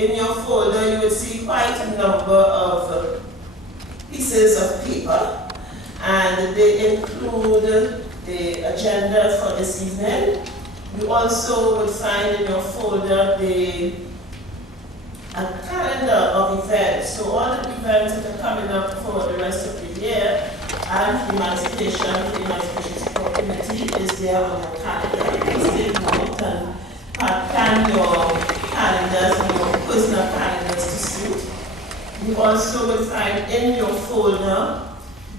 in your folder you will see quite a number of pieces of paper, and they include the agenda for this evening. You also would find in your folder a calendar of events. So all the events that are coming up for the rest of the year, and Emancipation, the Emancipation Support Committee is there on your calendar. Please take note and plan your calendars and your personal calendars to suit. You also will find in your folder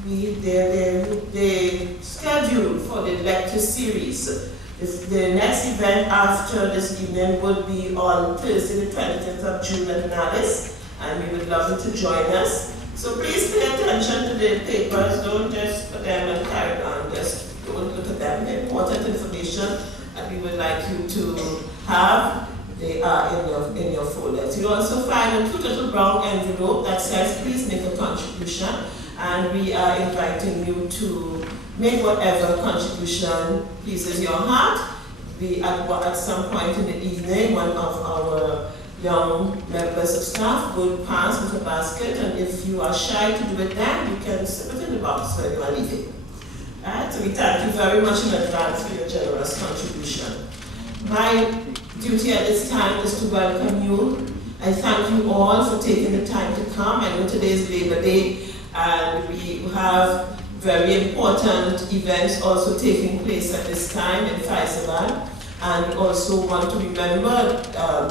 the schedule for the lecture series. The next event after this evening will be on Thursday, the 20th of June at Dallas, and we would love you to join us. So please pay attention to the papers. Don't just put them and carry on. Just don't look at them. The important information that we would like you to have, they are in your folders. You also find a cute little brown envelope that says, please make a contribution, and we are inviting you to make whatever contribution pleases your heart. At some point in the evening, one of our young members of staff will pass with a basket, and if you are shy to do it then, you can slip it in the box when you are leaving. So we thank you very much in advance for your generous contribution. My duty at this time is to welcome you. I thank you all for taking the time to come. I know today is Labor Day, and we have very important events also taking place at this time in Faisalan. And we also want to remember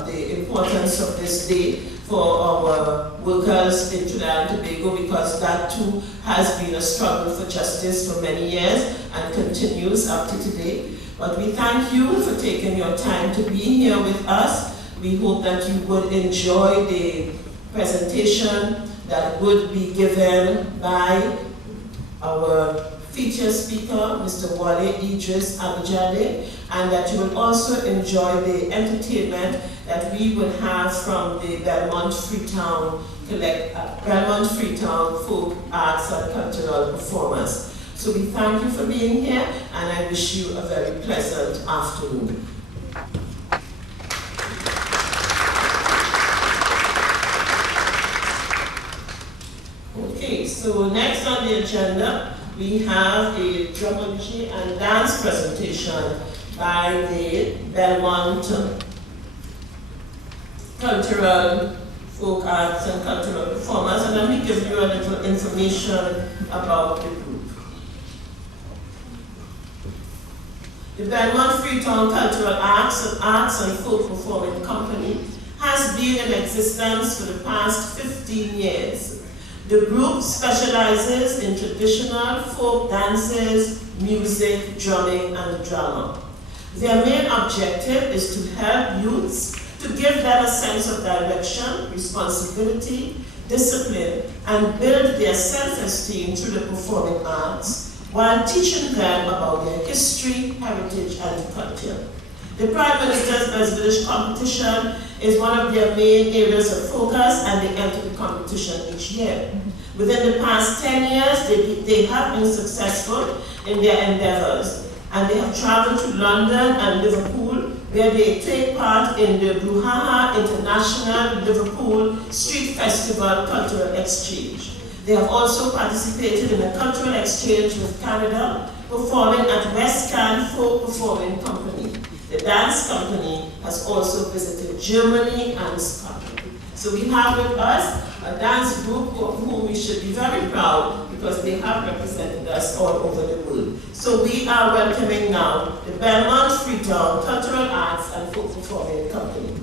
the importance of this day for our workers in Trinidad and Tobago, because that too has been a struggle for justice for many years and continues up to today. But we thank you for taking your time to be here with us. We hope that you would enjoy the presentation that would be given by our feature speaker, Mr. Wale Idris Abijade, and that you will also enjoy the entertainment that we will have from the Belmont Freetown Folk Arts and Cultural Performers. So we thank you for being here, and I wish you a very pleasant afternoon. Okay, so next on the agenda, we have a dramaturgy and dance presentation by the Belmont Cultural Folk Arts and Cultural Performers, and let me give you a little information about the group. The Belmont Freetown Cultural Arts and Folk Performing Company has been in existence for the past 15 years. The group specializes in traditional folk dances, music, drumming, and drama. Their main objective is to help youths, to give them a sense of direction, responsibility, discipline, and build their self-esteem through the performing arts, while teaching them about their history, heritage, and culture. The Prime Minister's Best competition is one of their main areas of focus, and they enter the competition each year. Within the past 10 years, they have been successful in their endeavors, and they have traveled to London and Liverpool, where they take part in the Bruhaha International Liverpool Street Festival Cultural Exchange. They have also participated in a cultural exchange with Canada, performing at West Can Folk Performing Company. The dance company has also visited Germany and Scotland. So we have with us a dance group of whom we should be very proud, because they have represented us all over the world. So we are welcoming now the Belmont Freetown Cultural Arts and Folk Performing Company.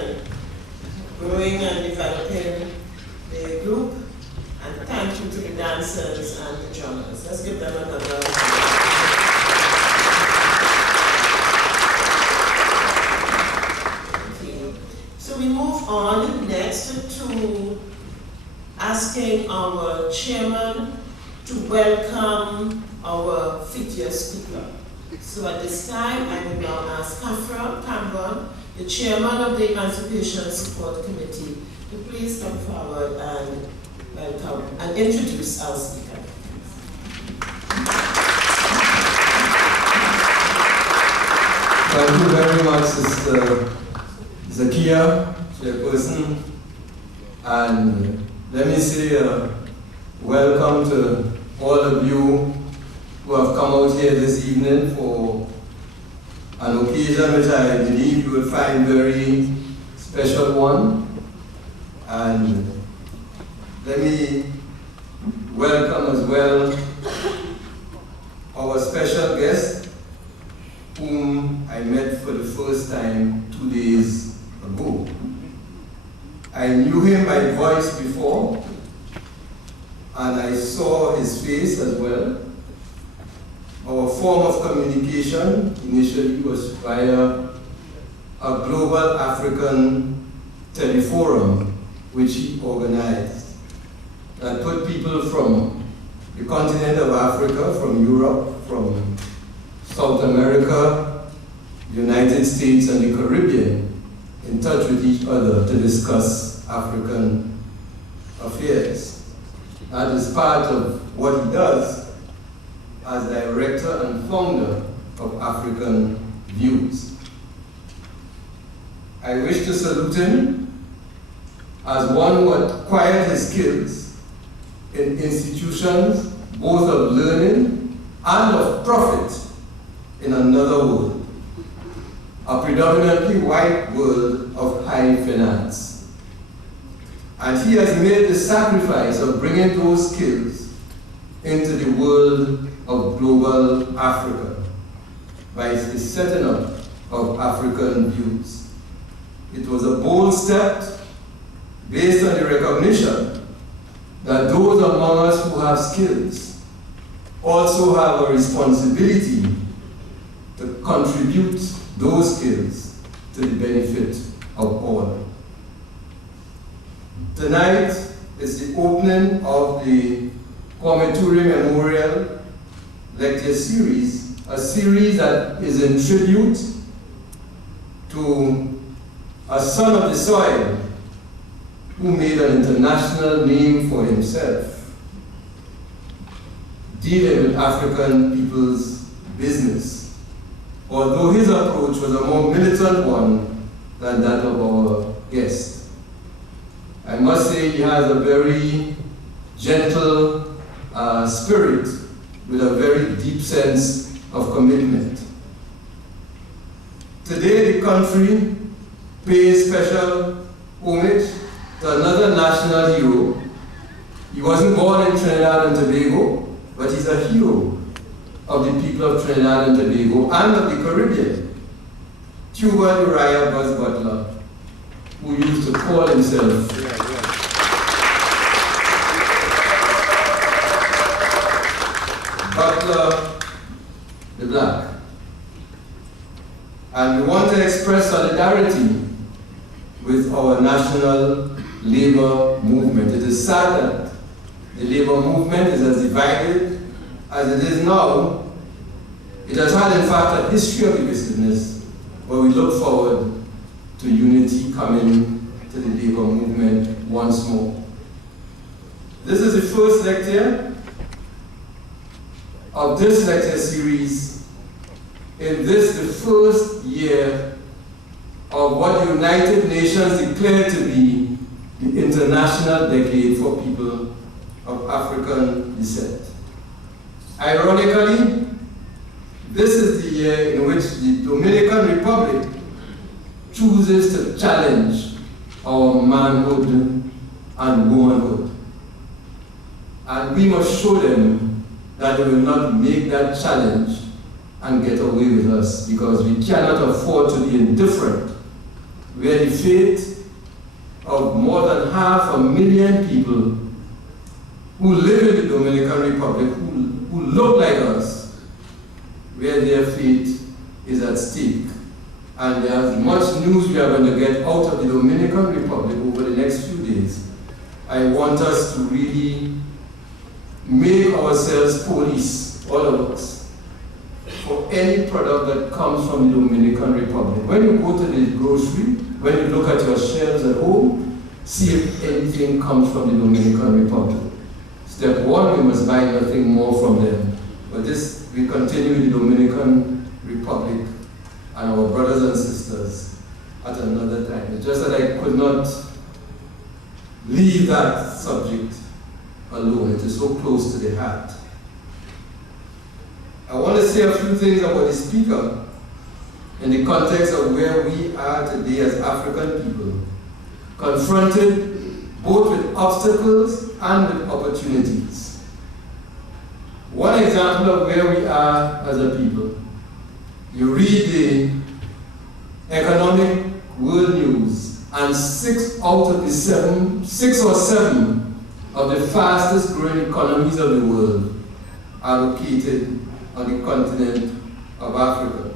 and growing and developing the group. And thank you to the dancers and the drummers. Let's give them another. Okay. So we move on next to asking our chairman to welcome our fifth-year speaker. So at this time, I will now ask Khafra Kambon, the chairman of the Emancipation Support Committee, to please come forward and welcome and introduce our speaker. Thank you very much, Sister Zakia, chairperson, and let me say welcome to all of you who have come out here this evening for an occasion which I believe you will find very special one. And let me welcome as well our special guest, whom I met for the first time 2 days ago. I knew him by voice before, and I saw his face as well. Our form of communication initially was via a global African teleforum which he organized that put people from the continent of Africa, from Europe, from South America, the United States, and the Caribbean in touch with each other to discuss African affairs. That is part of what he does as director and founder of African Views. I wish to salute him as one who acquired his skills in institutions both of learning and of profit in another world, a predominantly white world of high finance. And he has made the sacrifice of bringing those skills into the world of global Africa by the setting up of African Views. It was a bold step based on the recognition that those among us who have skills also have a responsibility to contribute those skills to the benefit of all. Tonight is the opening of the Kwame Ture Memorial Lecture Series, a series that is in tribute to a son of the soil who made an international name for himself, dealing with African people's business, although his approach was a more militant one than that of our guest. I must say he has a very gentle spirit with a very deep sense of commitment. Today the country pays special homage to another national hero. He wasn't born in Trinidad and Tobago, but he's a hero of the people of Trinidad and Tobago and of the Caribbean, Cuba Uriah Buzz Butler, who used to call himself Butler the Black. And we want to express solidarity with our national labor movement. It is sad that the labor movement is as divided as it is now. It has had, in fact, a history of divisiveness, but we look forward to unity coming to the labor movement once more. This is the first lecture of this lecture series in this, the first year of what the United Nations declared to be the International Decade for People of African Descent. Ironically, this is the year in which the Dominican Republic chooses to challenge our manhood and womanhood. And we must show them that they will not make that challenge and get away with us, because we cannot afford to be indifferent where the fate of more than 500,000 people who live in the Dominican Republic, who look like us, where their fate is at stake. And there's much news we are going to get out of the Dominican Republic over the next few days. I want us to really make ourselves police, all of us, for any product that comes from the Dominican Republic. When you go to the grocery, when you look at your shelves at home, see if anything comes from the Dominican Republic. Step one, we must buy nothing more from them. But this, we continue in the Dominican Republic and our brothers and sisters at another time. It's just that I could not leave that subject alone. It is so close to the heart. I want to say a few things about the speaker in the context of where we are today as African people, confronted both with obstacles and with opportunities. One example of where we are as a people, you read the economic world news, and 6 or 7 of the fastest growing economies of the world are located on the continent of Africa.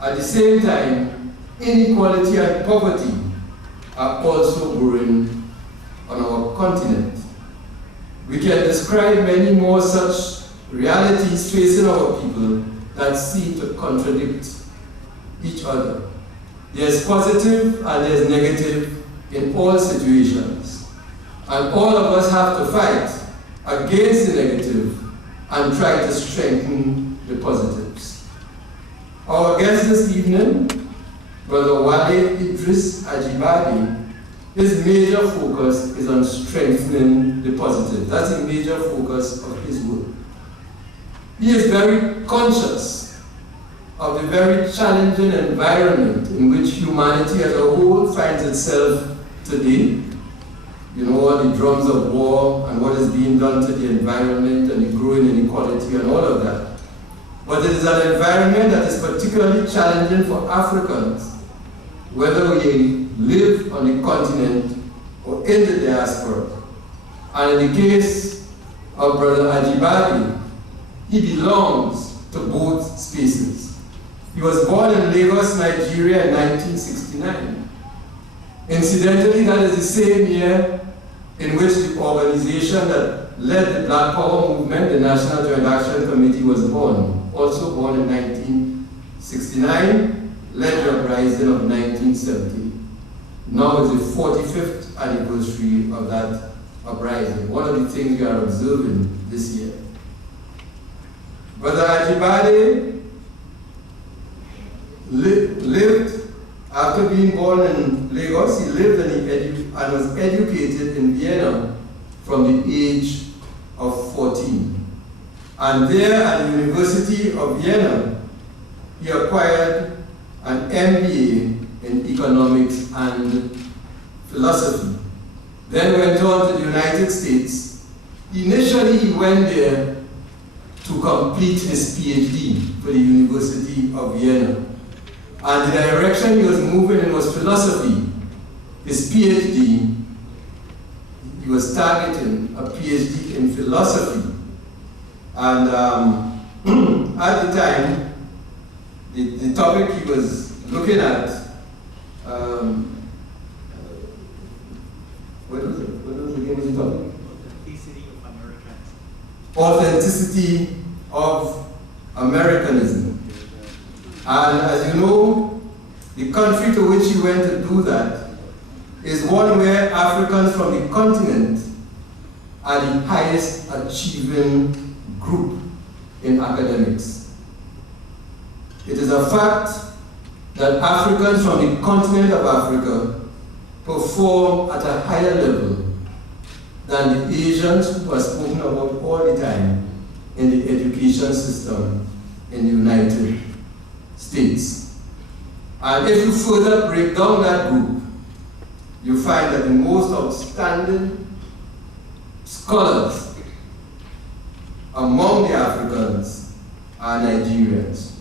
At the same time, inequality and poverty are also growing on our continent. We can describe many more such realities facing our people that seem to contradict each other. There's positive and there's negative in all situations. And all of us have to fight against the negative and try to strengthen the positives. Our guest this evening, Brother Wale Idris Ajibade, his major focus is on strengthening the positive. That's a major focus of his work. He is very conscious of the very challenging environment in which humanity as a whole finds itself today. You know, all the drums of war and what is being done to the environment and the growing inequality and all of that. But it is an environment that is particularly challenging for Africans, whether we live on the continent or in the diaspora. And in the case of Brother Ajibade, he belongs to both spaces. He was born in Lagos, Nigeria in 1969. Incidentally, that is the same year in which the organization that led the Black Power movement, the National Joint Action Committee, was born. Also born in 1969, led the uprising of 1970. Now is the 45th anniversary of that uprising. One of the things we are observing this year. Brother Ajibade lived, after being born in Lagos, he lived and was educated in Vienna from the age of 14. And there at the University of Vienna, he acquired an MBA in economics and philosophy. Then went on to the United States. Initially, he went there to complete his PhD for the University of Vienna. And the direction he was moving in was philosophy. His PhD, he was targeting a PhD in philosophy. And at the time, the topic he was looking at, what was again the topic? Authenticity of Americanism. And as you know, the country to which he went to do that is one where Africans from the continent are the highest achieving group in academics. It is a fact that Africans from the continent of Africa perform at a higher level than the Asians who are spoken about all the time in the education system in the United States. And if you further break down that group, you find that the most outstanding scholars among the Africans are Nigerians.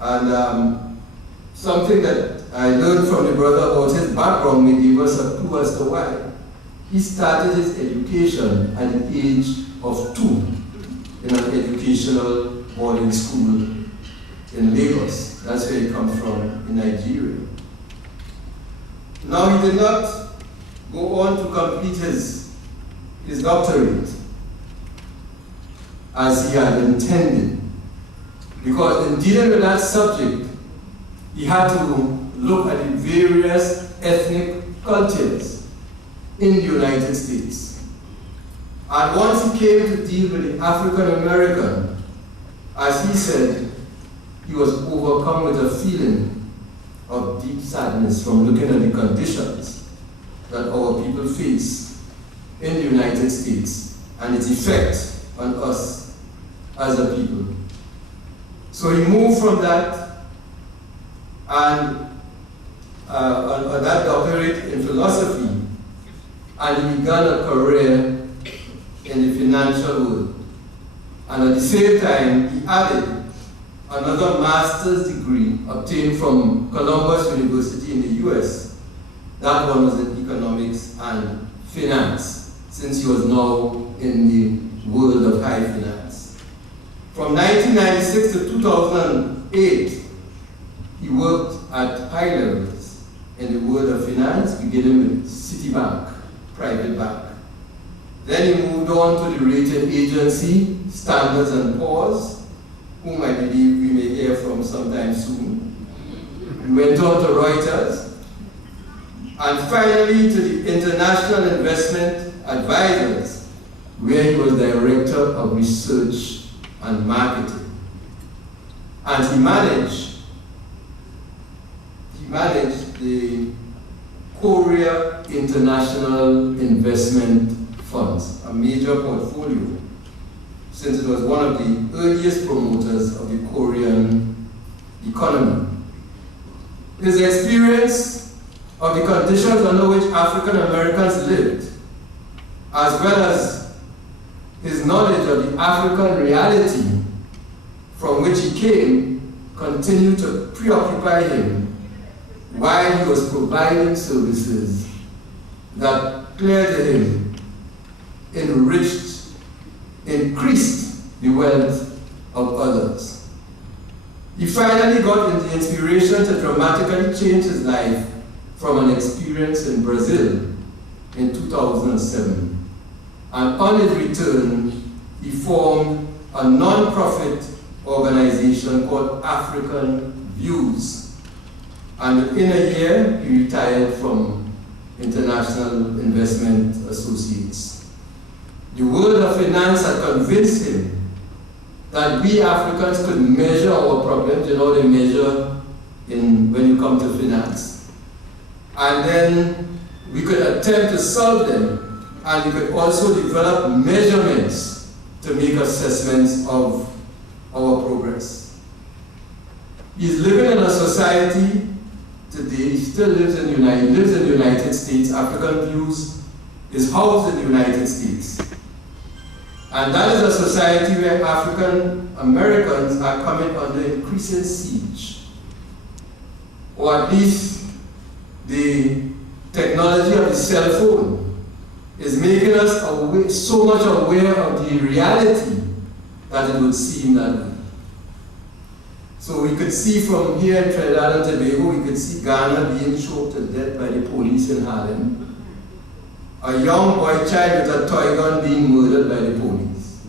And something that I learned from the brother about his background, he gave us a clue as to why. He started his education at the age of 2 in an educational boarding school in Lagos. That's where he comes from, in Nigeria. Now, he did not go on to complete his doctorate as he had intended, because in dealing with that subject, he had to look at the various ethnic cultures in the United States. And once he came to deal with the African American, as he said, he was overcome with a feeling of deep sadness from looking at the conditions that our people face in the United States and its effect on us as a people. So he moved from that and on that doctorate in philosophy, and he began a career in the financial world. And at the same time, he added another master's degree obtained from Columbus University in the US. That one was in economics and finance, since he was now in the world of high finance. From 1996 to 2008, he worked at high levels in the world of finance, beginning with Citibank, private bank. Then he moved on to the rating agency, Standards and Poor's, whom I believe we may hear from sometime soon. He went on to Reuters, and finally to the International Investment Advisors, where he was Director of Research and Marketing. And he managed the Korea International Investment Funds, a major portfolio, since it was one of the earliest promoters of the Korean economy. His experience of the conditions under which African Americans lived, as well as his knowledge of the African reality from which he came, continued to preoccupy him while he was providing services that, clear to him, increased the wealth of others. He finally got the inspiration to dramatically change his life from an experience in Brazil in 2007. And on his return, he formed a non-profit organization called African Views. And within a year, he retired from International Investment Associates. The world of finance had convinced him that we Africans could measure our problems, you know, they measure when you come to finance. And then we could attempt to solve them, and we could also develop measurements to make assessments of our progress. He's living in a society today, he still lives in the United States. African Views is housed in the United States. And that is a society where African Americans are coming under increasing siege. Or at least the technology of the cell phone is making us so much aware of the reality that it would seem that way. So we could see from here in Trinidad and Tobago, we could see Ghana being choked to death by the police in Harlem. A young boy child with a toy gun being murdered by the police.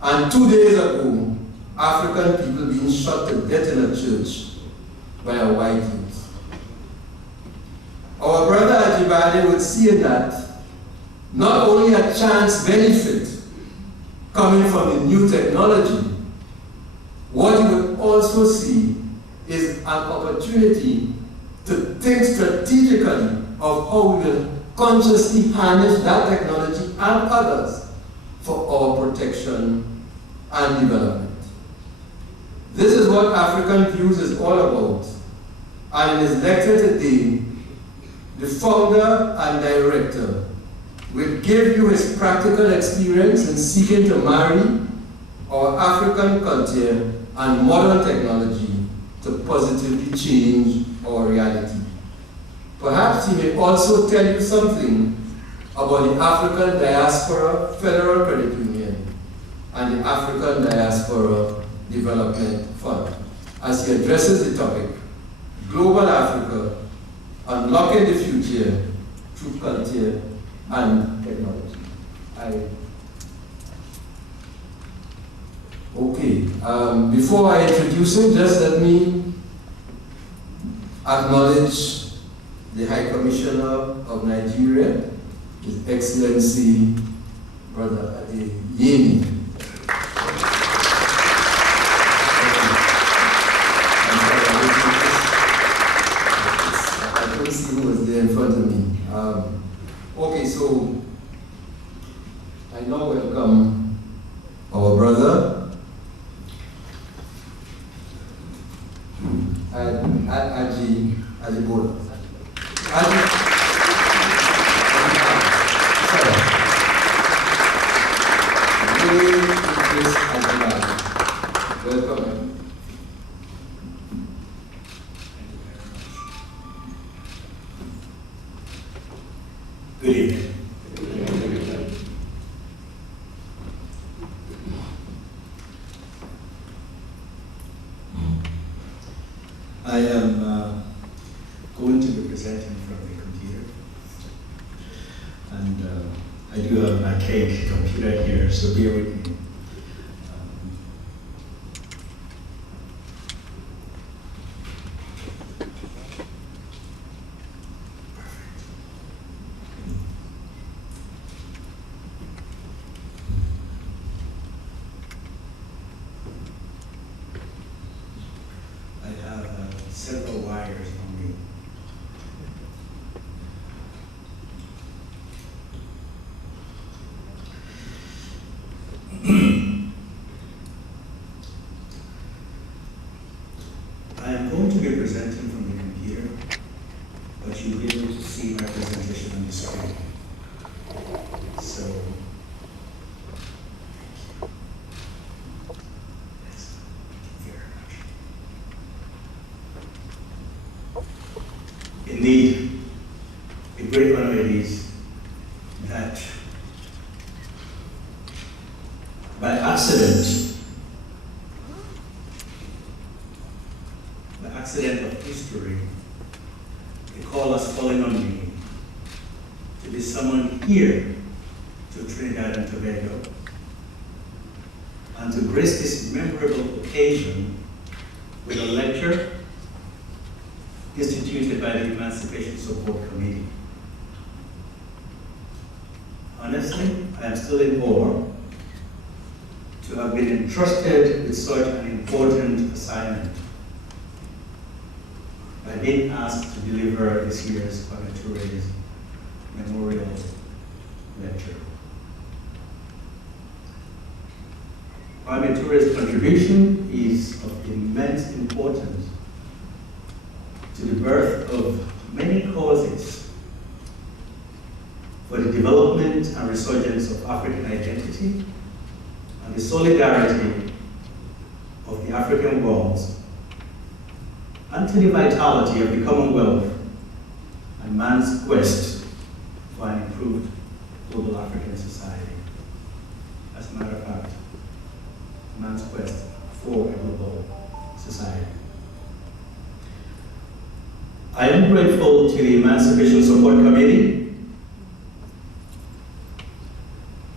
And 2 days ago, African people being shot to death in a church by a white youth. Our brother Ajibade would see in that not only a chance benefit coming from the new technology, what you would also see is an opportunity to think strategically of how we will consciously harness that technology and others for our protection and development. This is what African Views is all about. And in his lecture today, the founder and director will give you his practical experience in seeking to marry our African culture and modern technology to positively change our reality. Perhaps he may also tell you something about the African Diaspora Federal Credit Union and the African Diaspora Development Fund as he addresses the topic, Global Africa, Unlocking the Future Through Culture and Technology. Before I introduce him, just let me acknowledge the High Commissioner of Nigeria, His Excellency Brother Adeyemi. I couldn't see who was there in front of me. So I now welcome our brother, Ajibola. Welcome. Good evening. I am going to be presenting from the computer, and I do have an archaic computer here, so bear with me. Several wires on me. I am going to be presenting from the computer, but you'll be able to see my presentation on the screen. So, indeed, a great honor it is that by accident of history, the call has fallen on me to be summoned here to Trinidad and Tobago and to grace this memorable occasion with a lecture instituted by the Emancipation Support Committee. Honestly, I am still in awe to have been entrusted with such an important assignment by being asked to deliver this year's Kwame Ture's Memorial Lecture. Kwame Ture's contribution is of immense importance to the birth of many causes for the development and resurgence of African identity and the solidarity of the African world, and to the vitality of the Commonwealth and man's quest for an improved global African society. As a matter of fact, man's quest for a global society. I am grateful to the Emancipation Support Committee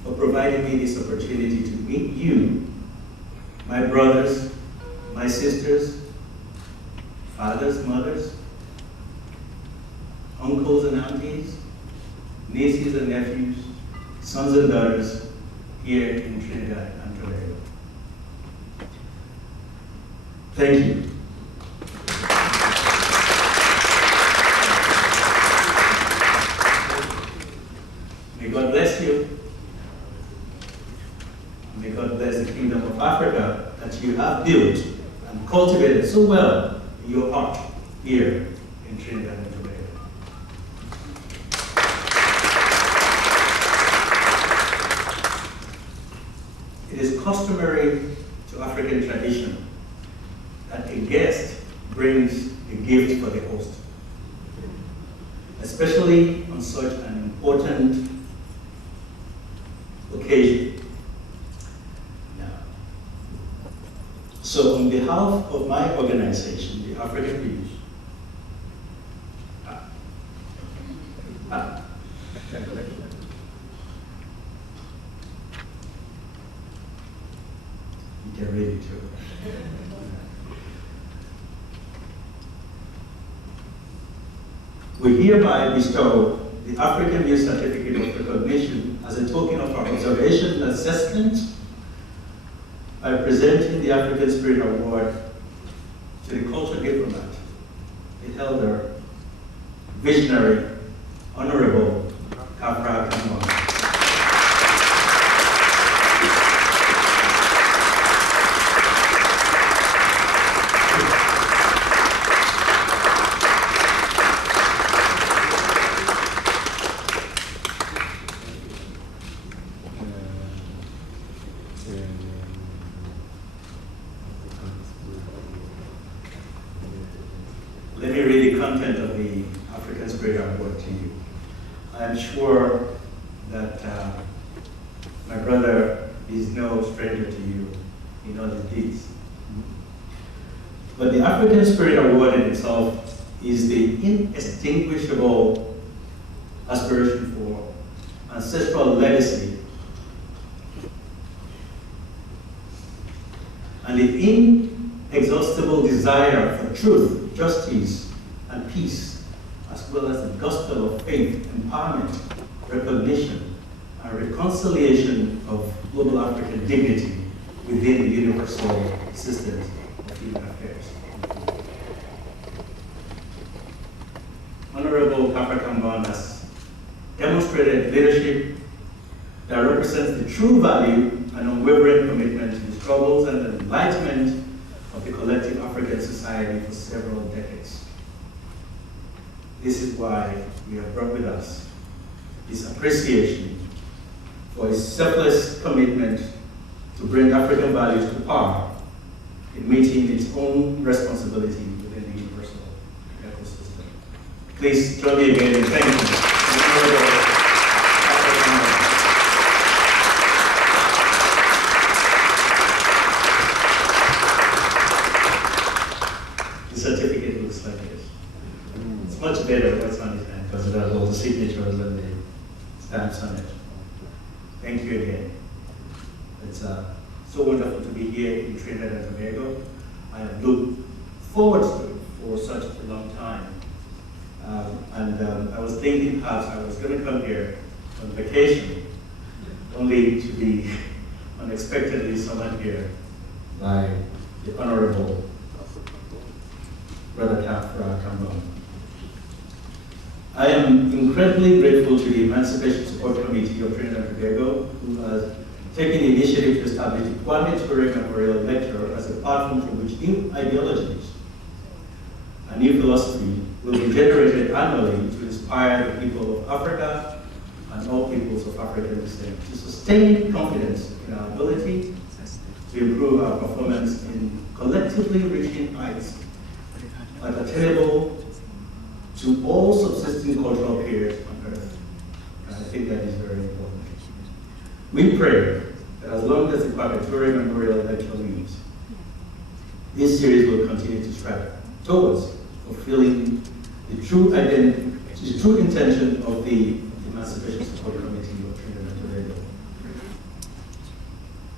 for providing me this opportunity to meet you, my brothers, my sisters, fathers, mothers, uncles and aunties, nieces and nephews, sons and daughters here in Trinidad and Tobago. Thank you. May God bless you. May God bless the Kingdom of Africa that you have built and cultivated so well in your heart here in Trinidad and Tobago. It is customary to African tradition that a guest brings a gift for the host. especially on such an important occasion. So on behalf of my organization, the African Views, you can read it too. We hereby bestow the African Views Certificate of Recognition as a token of our observation and assessment by presenting the African Spirit Award to the culture diplomat, the elder, visionary, Honorable Khafra Kambon. Let me read the content of the African Spirit Award to you. I am sure that my brother is no stranger to you in all his deeds. But the African Spirit Award in itself is the inextinguishable aspiration for ancestral legacy and the inexhaustible desire for truth, justice, and peace, as well as the gospel of faith, empowerment, recognition, and reconciliation of global African dignity within the universal systems of human affairs. Honorable Khafra Kambon has demonstrated leadership that represents the true value and unwavering commitment to the struggles and the enlightenment of the collective African society for several decades. This is why we have brought with us this appreciation for his selfless commitment to bring African values to power in meeting its own responsibility within the universal ecosystem. Please join me again in thanking certificate looks like this. It's much better what's on his hand because it has all the signatures and the stamps on it. Thank you again. It's so wonderful to be here in Trinidad and Tobago. I have looked forward to it for such a long time. I was thinking perhaps I was going to come here on vacation, only to be unexpectedly summoned here by the Honorable Brother Khafra Kambon. I am incredibly grateful to the Emancipation Support Committee of Trinidad and Tobago, who has taken the initiative to establish the Kwame Ture Lecture as a platform from which new ideologies and new philosophy will be generated annually to inspire the people of Africa and all peoples of African descent to sustain confidence in our ability to improve our performance in collectively reaching heights that are attainable to all subsisting cultural periods on Earth. And I think that is very important. We pray that as long as the Kwame Ture Memorial Lecture lives, this series will continue to strive towards fulfilling the true identity, the true intention of the Emancipation Support Committee of Trinidad and Tobago.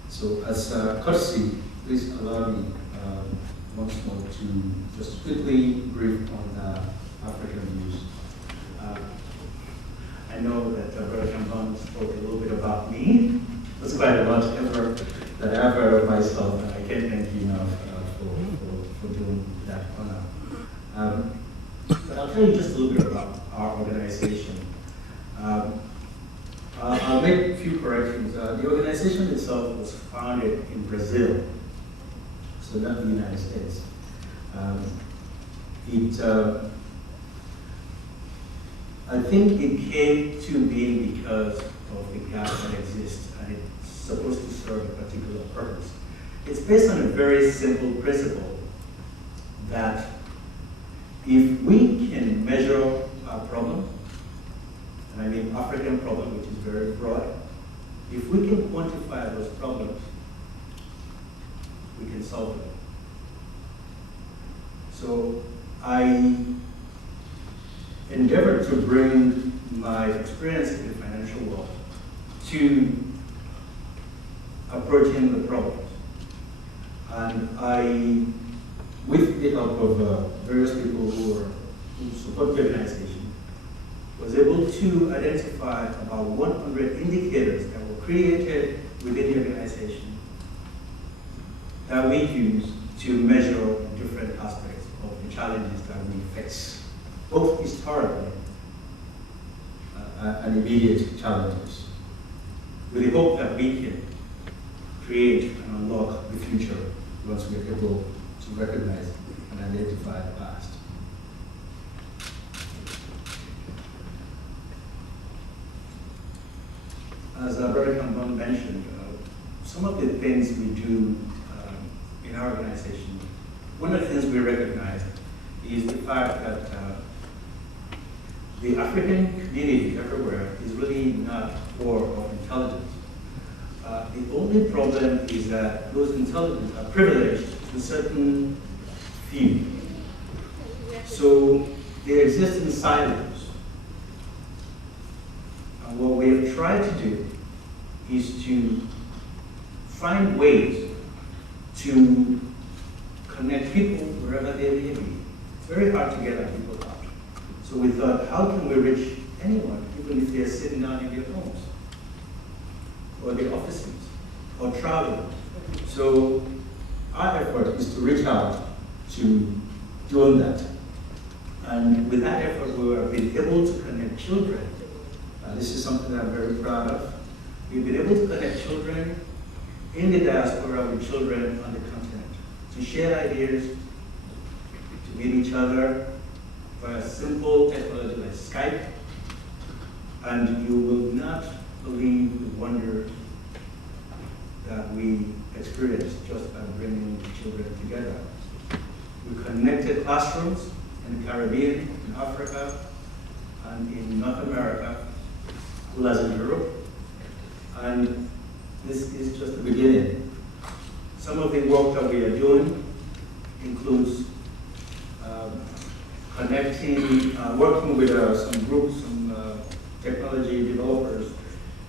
So as courtesy, please allow me once more to just quickly brief on African views. I know that Brother Kambon spoke a little bit about me. That's quite a lot that I've heard of myself, and I can't thank you enough for doing that honor. But I'll tell you just a little bit about our organization. I'll make a few corrections. The organization itself was founded in Brazil, so not the United States. I think it came to being because of the gap that exists, and it's supposed to serve a particular purpose. It's based on a very simple principle that if we can measure our problem an African problem, which is very broad. If we can quantify those problems, we can solve them. So I endeavored to bring my experience in the financial world to approaching the problems. And I, with the help of various people who support the organization, was able to identify about 100 indicators that were created within the organization that we use to measure different aspects of the challenges that we face, both historically and immediate challenges, with the hope that we can create and unlock the future once we are able to recognize and identify the past. As Honorable Kambon mentioned, some of the things we do in our organization, one of the things we recognize is the fact that the African community everywhere is really not poor of intelligence. The only problem is that those intelligents are privileged to certain few. So they exist in silos. And what we have tried to do is to find ways to connect people wherever they may be. It's very hard to get our people out. So we thought, how can we reach anyone, even if they're sitting down in their homes, or their offices, or traveling? So our effort is to reach out to doing that. And with that effort, we have been able to connect children. This is something that I'm very proud of. We've been able to connect children in the diaspora with children on the continent, to share ideas, to meet each other via simple technology like Skype. And you will not believe the wonder that we experienced just by bringing children together. We connected classrooms in the Caribbean, in Africa, and in North America, as well as in Europe. And this is just the beginning. Some of the work that we are doing includes connecting, working with some groups, some technology developers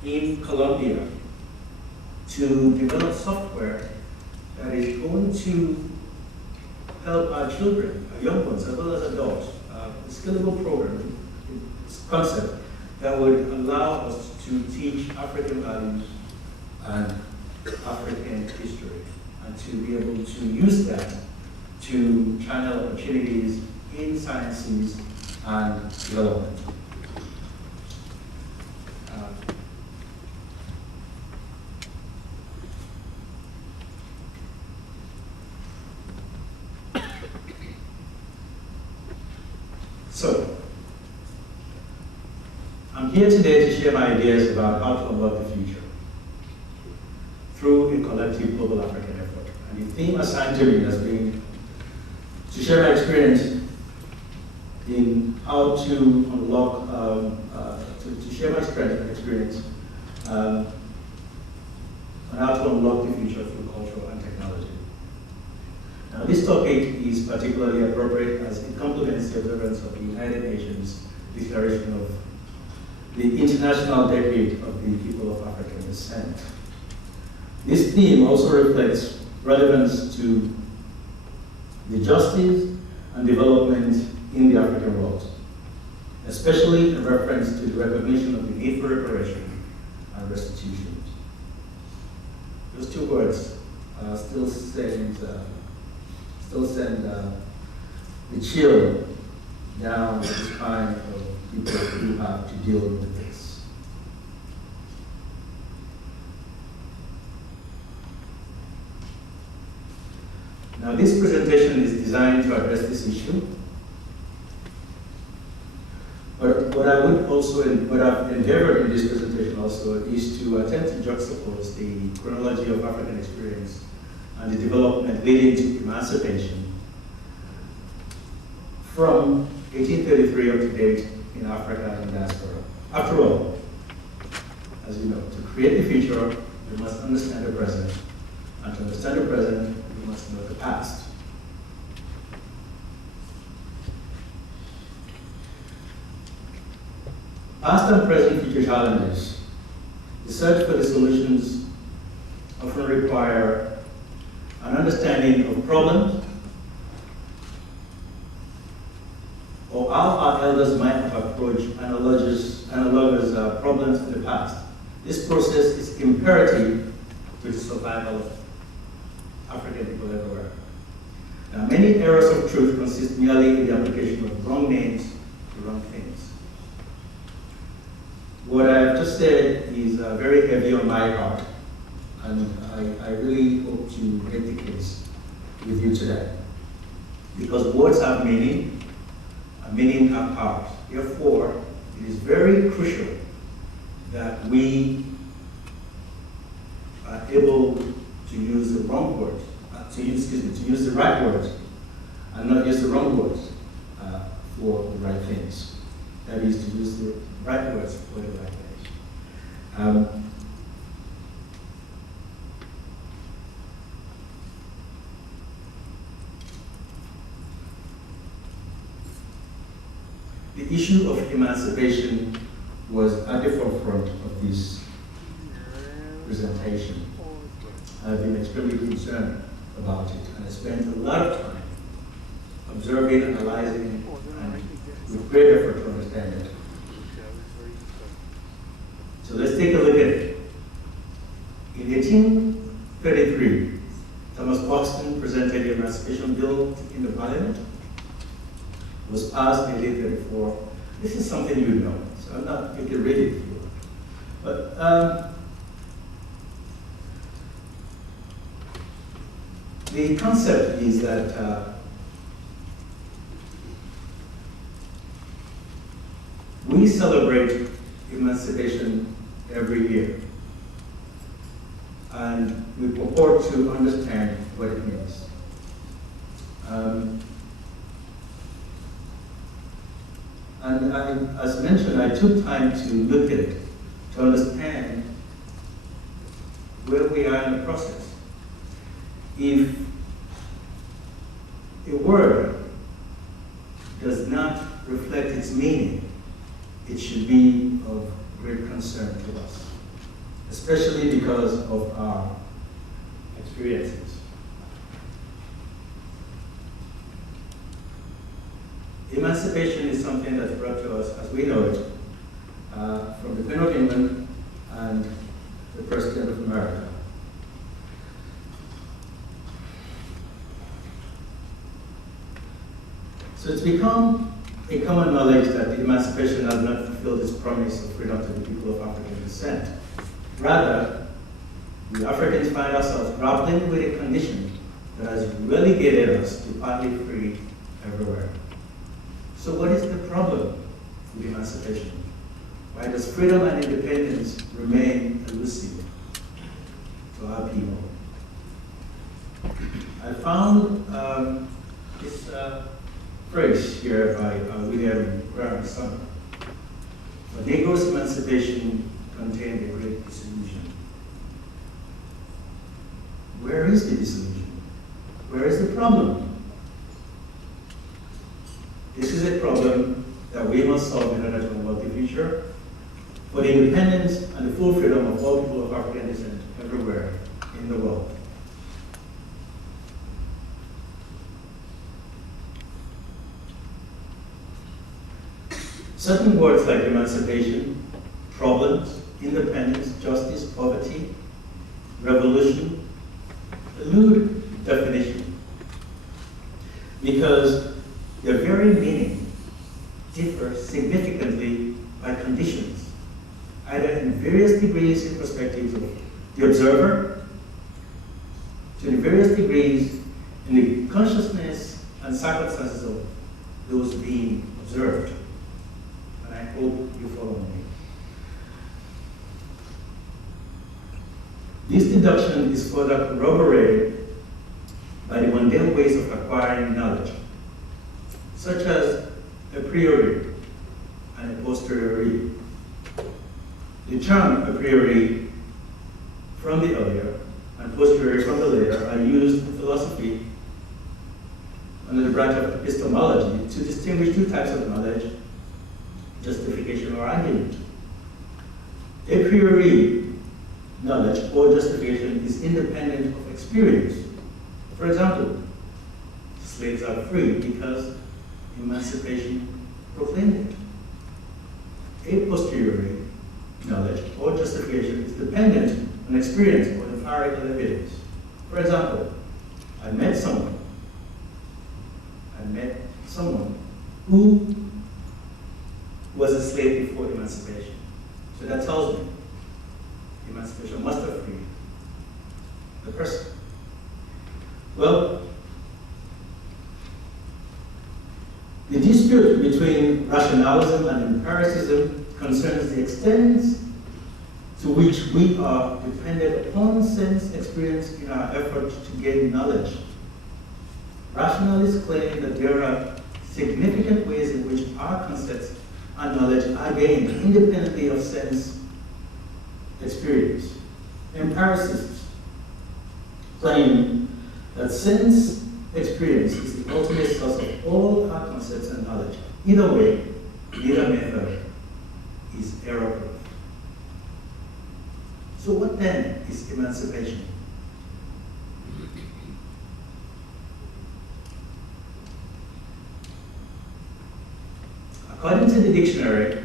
in Colombia to develop software that is going to help our children, our young ones, as well as adults, a scalable program, concept that would allow us to teach African values and African history, and to be able to use that to channel opportunities in sciences and development. So, I'm here today to share my ideas about how to unlock the future through a collective global African effort. And the theme assigned to me has been to share my experience in how to unlock, to share my experience on how to unlock the future through culture and technology. Now, this topic is particularly appropriate as it complements the observance of the United Nations Declaration of the International Decade of the People of African Descent. This theme also reflects relevance to the justice and development in the African world, especially in reference to the recognition of the need for reparation and restitution. Those two words still send the chill down the spine of people who have to deal with this. Now, this presentation is designed to address this issue. But what I've endeavored in this presentation also is to attempt to juxtapose the chronology of African experience and the development leading to emancipation from 1833 up to date in Africa and diaspora. After all, create the future, we must understand the present. And to understand the present, we must know the past. Past and present future challenges. The search for the solutions often require an understanding of problems or how our elders might have approached analogous problems in the past. This process is imperative to the survival of African people everywhere. Now, many errors of truth consist merely in the application of wrong names to wrong things. What I have just said is very heavy on my heart, and I really hope to make the case with you today. Because words have meaning, and meaning have power. Therefore, it is very crucial that we are able to use the wrong words, to use the right words, and not use the wrong words for the right things. That is, to use the right words for the right things. The issue of emancipation was at the forefront of this presentation. I've been extremely concerned about it, and I spent a lot of time observing, analyzing, and with great effort to understand it. So let's take a look at it. In 1833, Thomas Buxton presented the Emancipation Bill in the Parliament. It was passed in 1834. This is something you know, so I'm not going to read it for you. But the concept is that we celebrate emancipation every year, and we purport to understand what it means. And as mentioned, I took time to look at it, to understand where we are in the process. If a word does not reflect its meaning, it should be of great concern to us, especially because of our experiences. Emancipation is something that's brought to us, as we know it, from the Queen of England and the President of America. So it's become a common knowledge that emancipation has not fulfilled its promise of freedom to the people of African descent. Rather, we Africans find ourselves grappling with a condition that has relegated us to partly free everywhere. So what is the problem with emancipation? Why does freedom and independence remain elusive to our people? I found this phrase here by William Graham Sumner. For Negroes' emancipation contained a great disillusion. Where is the disillusion? Where is the problem? This is a problem that we must solve in order to unlock the future for the independence and the full freedom of all people of African descent everywhere in the world. Certain words like emancipation, problems, independence, justice, poverty, revolution, elude definition because their very meaning differs significantly by conditions, either in various degrees in perspectives of the observer, to the various degrees in the consciousness and circumstances of those being observed. And I hope you follow me. This deduction is further corroborated by the mundane ways of acquiring knowledge, such as a priori and a posteriori. The term a priori from the earlier and posterior from the later are used in philosophy under the branch of epistemology to distinguish two types of knowledge, justification or argument. A priori knowledge or justification is independent of experience. For example, slaves are free because emancipation proclaimed it. A posteriori knowledge or justification is dependent on experience or empirical evidence. For example, I met someone who was a slave before emancipation. So that tells me emancipation must have freed the person. Well, the dispute between rationalism and empiricism concerns the extent to which we are dependent upon sense experience in our effort to gain knowledge. Rationalists claim that there are significant ways in which our concepts and knowledge are gained independently of sense experience. Empiricists claim that sense experience is the ultimate source of all our concepts and knowledge. Either way, neither method is error-proof. So what then is emancipation? According to the dictionary,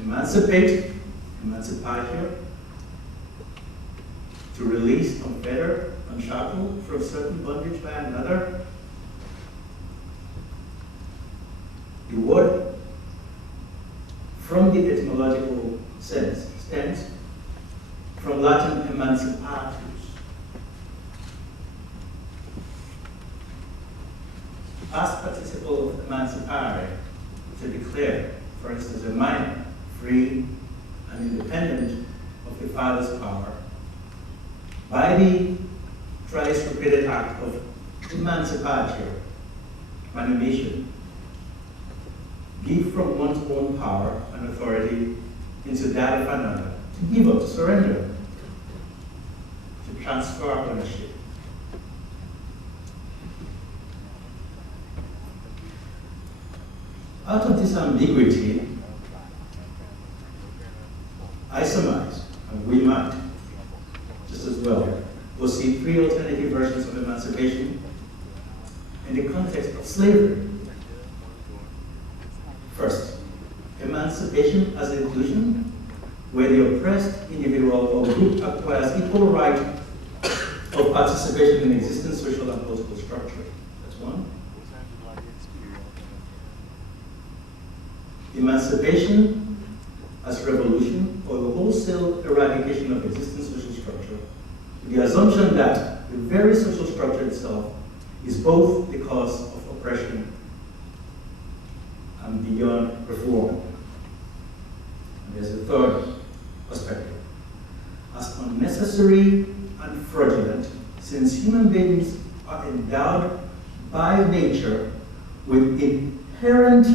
emancipate, emancipatio, to release, unfetter, unshackle from certain bondage by another. The word from the etymological sense stems from Latin emancipatus, past participle of emancipare, to declare, for instance, a minor, free and independent of the father's power, by the thrice repeated act of emancipatio, manumission, give from one's own power and authority into that of another, to give up, to surrender, to transfer ownership. Out of this ambiguity, I surmise, and we might, just as well, we'll see three alternative versions of emancipation in the context of slavery. First, emancipation as inclusion, where the oppressed individual or group acquires equal right of participation in existing social and political structure. That's one. Emancipation as revolution, or the wholesale eradication of existing social structure, with the assumption that the very social structure itself is both the cause of oppression and beyond reform. And there's a third perspective. As unnecessary and fraudulent, since human beings are endowed by nature with inherent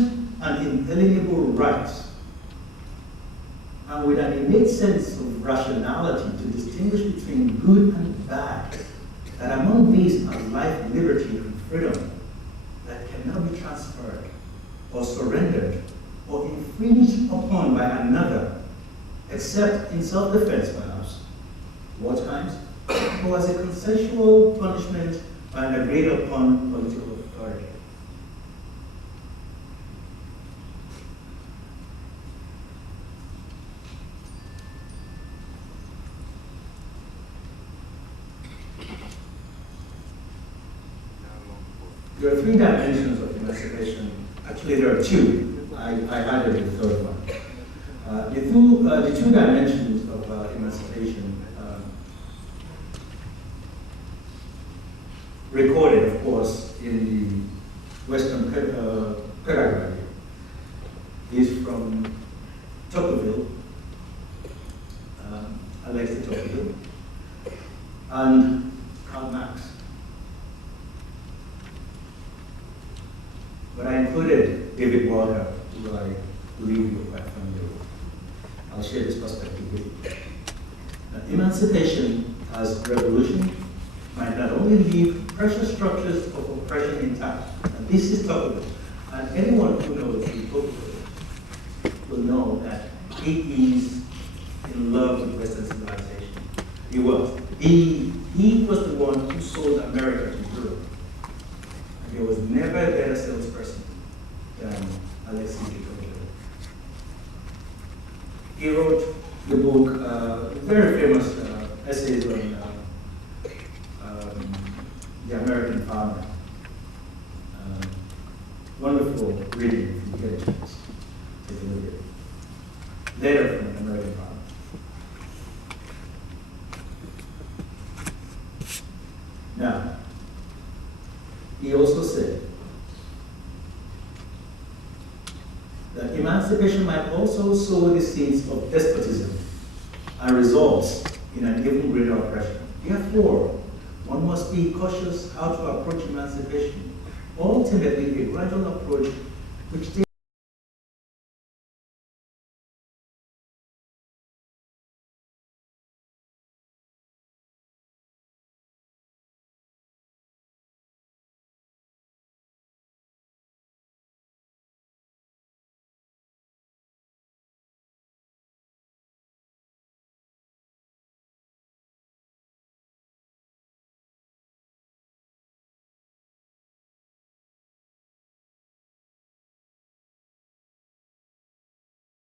and inalienable rights, and with an innate sense of rationality to distinguish between good and bad, that among these are life, liberty, and freedom that cannot be transferred or surrendered or infringed upon by another, except in self-defense perhaps, wartimes, or as a consensual punishment by an agreed upon political authority. There are three dimensions of emancipation. Actually, there are two. I added the third one. The two dimensions of emancipation recorded, of course, in the Western pedagogy is from Tocqueville, Alexis Tocqueville, and Karl Marx. But I included David Walker, who I believe you're quite familiar with. I'll share this perspective with you. Now, emancipation as revolution might not only leave pressure structures of oppression intact, and this is topical, and anyone who knows the book will know that he is in love with Western civilization. He was. He was the one who sold America to Europe. And there was never a better salesperson than Alexis de Tocqueville. He wrote the book, very famous essays on the American farmer. Wonderful reading if you get a chance. Take a look at it. Letter from an American farmer. Now, he also said that emancipation might also sow the seeds of despotism and results in an even greater oppression. Therefore, one must be cautious how to approach emancipation. Ultimately, a gradual approach which takes